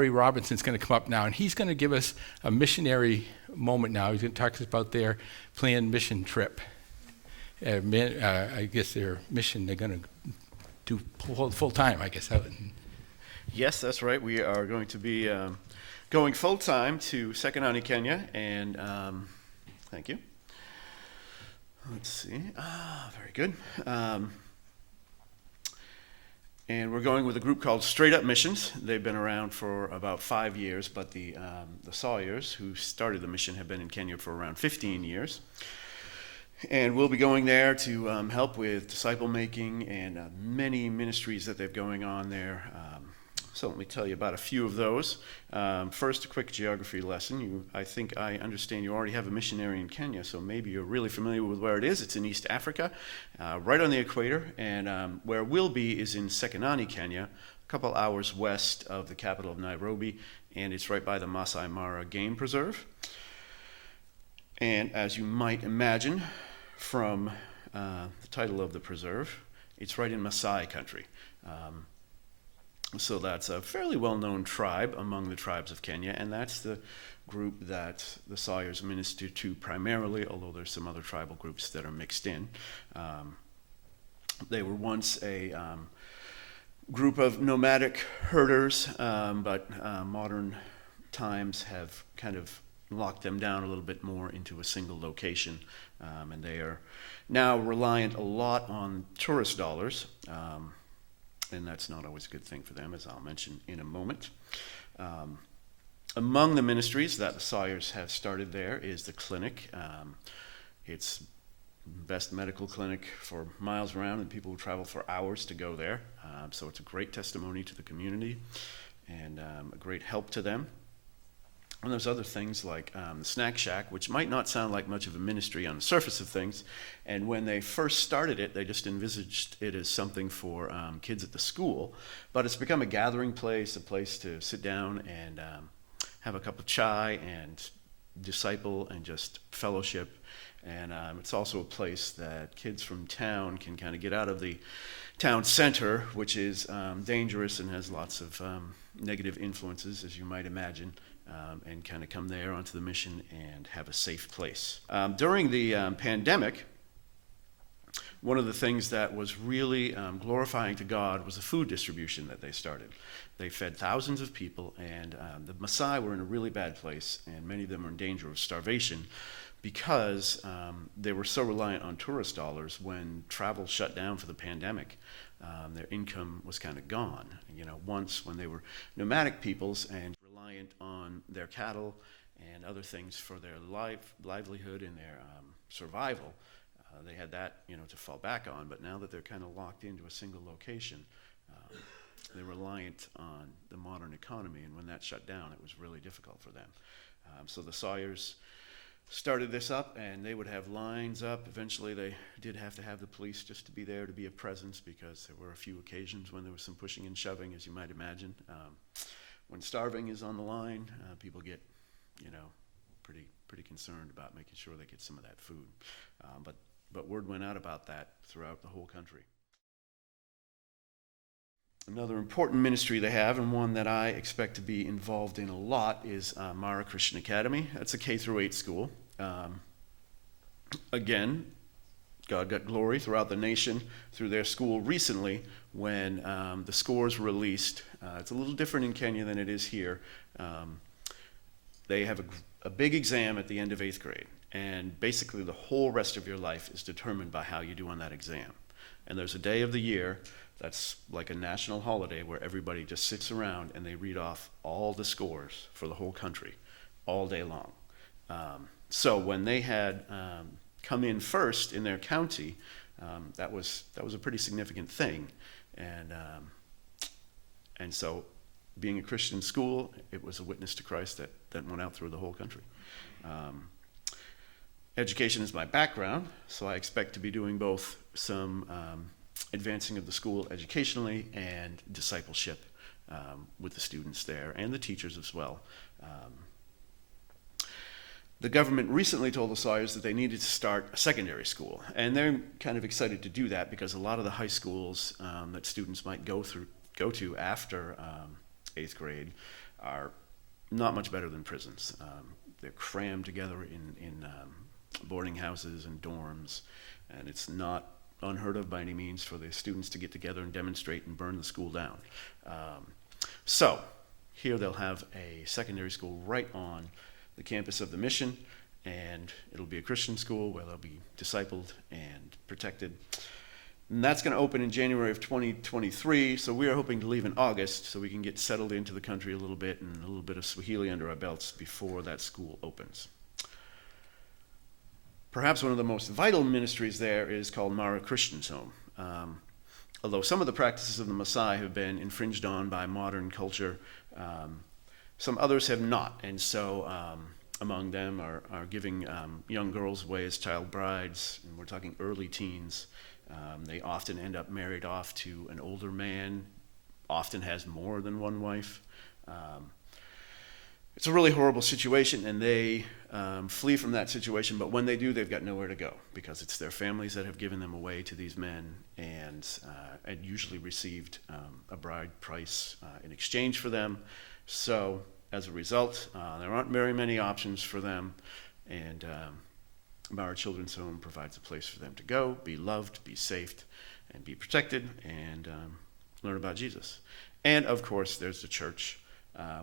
Laurie Robinson's going to come up now, and he's going to give us a missionary moment now. He's going to talk to us about their planned mission trip. I guess their mission they're going to do full time, I guess. Yes, that's right. We are going to be going full time to Sekanani, Kenya, and thank you. Let's see. Very good. And we're going with a group called Straight Up Missions. They've been around for about 5 years, but the Sawyers, who started the mission, have been in Kenya for around 15 years. And we'll be going there to help with disciple making and many ministries that they've going on there. So let me tell you about a few of those. First, a quick geography lesson. I understand you already have a missionary in Kenya, so maybe you're really familiar with where it is. It's in East Africa, right on the equator, and where we'll be is in Sekanani, Kenya, a couple hours west of the capital of Nairobi, and it's right by the Masai Mara Game Preserve. And as you might imagine from the title of the preserve, it's right in Maasai country. So that's a fairly well-known tribe among the tribes of Kenya, and that's the group that the Sawyers minister to primarily, although there's some other tribal groups that are mixed in. They were once a group of nomadic herders, but modern times have kind of locked them down a little bit more into a single location, and they are now reliant a lot on tourist dollars. And that's not always a good thing for them, as I'll mention in a moment. Among the ministries that the Sawyers have started there is the clinic. It's the best medical clinic for miles around, and people will travel for hours to go there. So it's a great testimony to the community and a great help to them. And there's other things like the Snack Shack, which might not sound like much of a ministry on the surface of things. And when they first started it, they just envisaged it as something for kids at the school. But it's become a gathering place, a place to sit down and have a cup of chai and disciple and just fellowship. And it's also a place that kids from town can kind of get out of the town center, which is dangerous and has lots of negative influences, as you might imagine. And kind of come there onto the mission and have a safe place. During the pandemic, one of the things that was really glorifying to God was the food distribution that they started. They fed thousands of people, and the Maasai were in a really bad place, and many of them were in danger of starvation because they were so reliant on tourist dollars. When travel shut down for the pandemic, their income was kind of gone. Once when they were nomadic peoples and on their cattle and other things for their livelihood and their survival, they had that to fall back on. But now that they're kind of locked into a single location, they're reliant on the modern economy, and when that shut down, it was really difficult for them. So the Sawyers started this up, and they would have lines up. Eventually they did have to have the police just to be there to be a presence, because there were a few occasions when there was some pushing and shoving, as you might imagine. When starving is on the line, people get, pretty concerned about making sure they get some of that food. But word went out about that throughout the whole country. Another important ministry they have, and one that I expect to be involved in a lot, is Mara Christian Academy. That's a K-8 school. Again, God got glory throughout the nation through their school recently when the scores were released. It's a little different in Kenya than it is here. They have a big exam at the end of 8th grade, and basically the whole rest of your life is determined by how you do on that exam. And there's a day of the year that's like a national holiday where everybody just sits around and they read off all the scores for the whole country all day long. So when they had come in first in their county, that was a pretty significant thing. And so being a Christian school, it was a witness to Christ that went out through the whole country. Education is my background, so I expect to be doing both some advancing of the school educationally and discipleship with the students there and the teachers as well. The government recently told the Sawyers that they needed to start a secondary school, and they're kind of excited to do that because a lot of the high schools that students might go to after 8th grade are not much better than prisons. They're crammed together in boarding houses and dorms, and it's not unheard of by any means for the students to get together and demonstrate and burn the school down. So here they'll have a secondary school right on the campus of the mission, and it'll be a Christian school where they'll be discipled and protected. And that's going to open in January of 2023, so we are hoping to leave in August so we can get settled into the country a little bit and a little bit of Swahili under our belts before that school opens. Perhaps one of the most vital ministries there is called Mara Christian's Home. Although some of the practices of the Maasai have been infringed on by modern culture, some others have not, and so among them are giving young girls away as child brides, and we're talking early teens. They often end up married off to an older man, often has more than one wife. It's a really horrible situation, and they flee from that situation, but when they do, they've got nowhere to go because it's their families that have given them away to these men and usually received a bride price in exchange for them. So as a result, there aren't very many options for them, and Mara Children's Home provides a place for them to go, be loved, be safe, and be protected, and learn about Jesus. And of course, there's the church,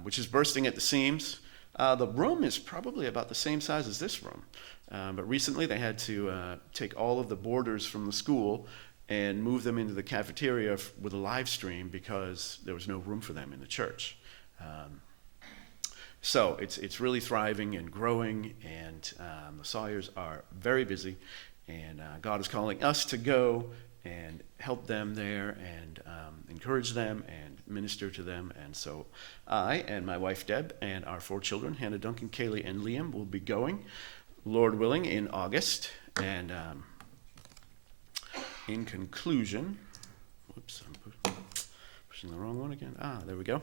which is bursting at the seams. The room is probably about the same size as this room, but recently they had to take all of the boarders from the school and move them into the cafeteria with a live stream because there was no room for them in the church. So it's really thriving and growing, and the Sawyers are very busy, and God is calling us to go and help them there and encourage them and minister to them. And so I and my wife Deb and our 4 children, Hannah, Duncan, Kaylee, and Liam, will be going, Lord willing, in August. And in conclusion, whoops, I'm pushing the wrong one again. There we go.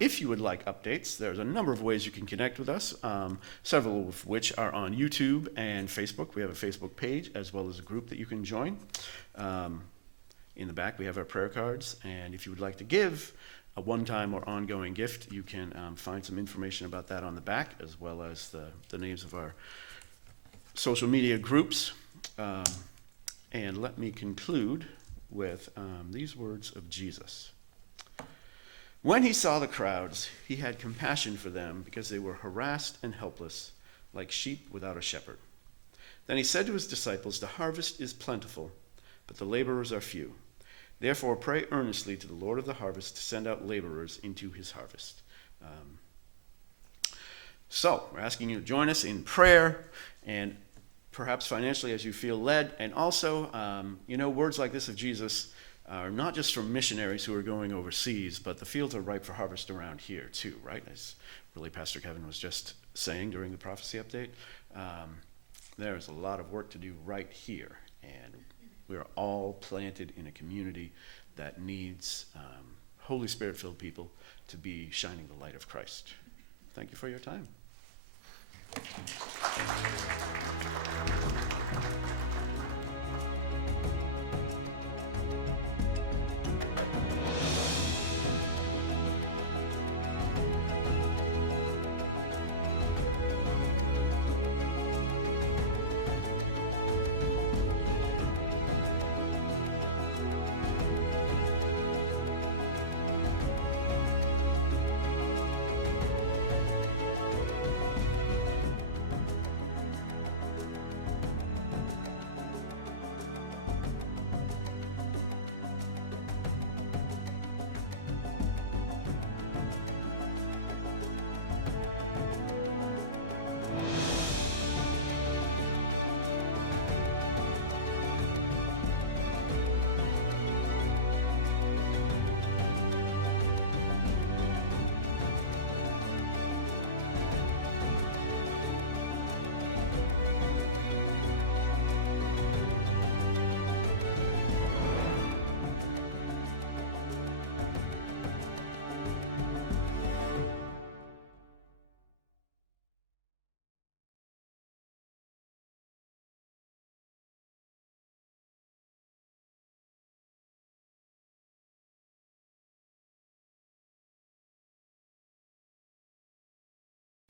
If you would like updates, there's a number of ways you can connect with us, several of which are on YouTube and Facebook. We have a Facebook page as well as a group that you can join. In the back, we have our prayer cards, and if you would like to give a one-time or ongoing gift, you can find some information about that on the back, as well as the names of our social media groups. And let me conclude with these words of Jesus. When he saw the crowds, he had compassion for them because they were harassed and helpless, like sheep without a shepherd. Then he said to his disciples, "The harvest is plentiful, but the laborers are few. Therefore pray earnestly to the Lord of the harvest to send out laborers into his harvest." So we're asking you to join us in prayer and perhaps financially as you feel led. And also, words like this of Jesus are not just from missionaries who are going overseas, but the fields are ripe for harvest around here too, right? As really Pastor Kevin was just saying during the prophecy update. There's a lot of work to do right here, and we're all planted in a community that needs Holy Spirit-filled people to be shining the light of Christ. Thank you for your time.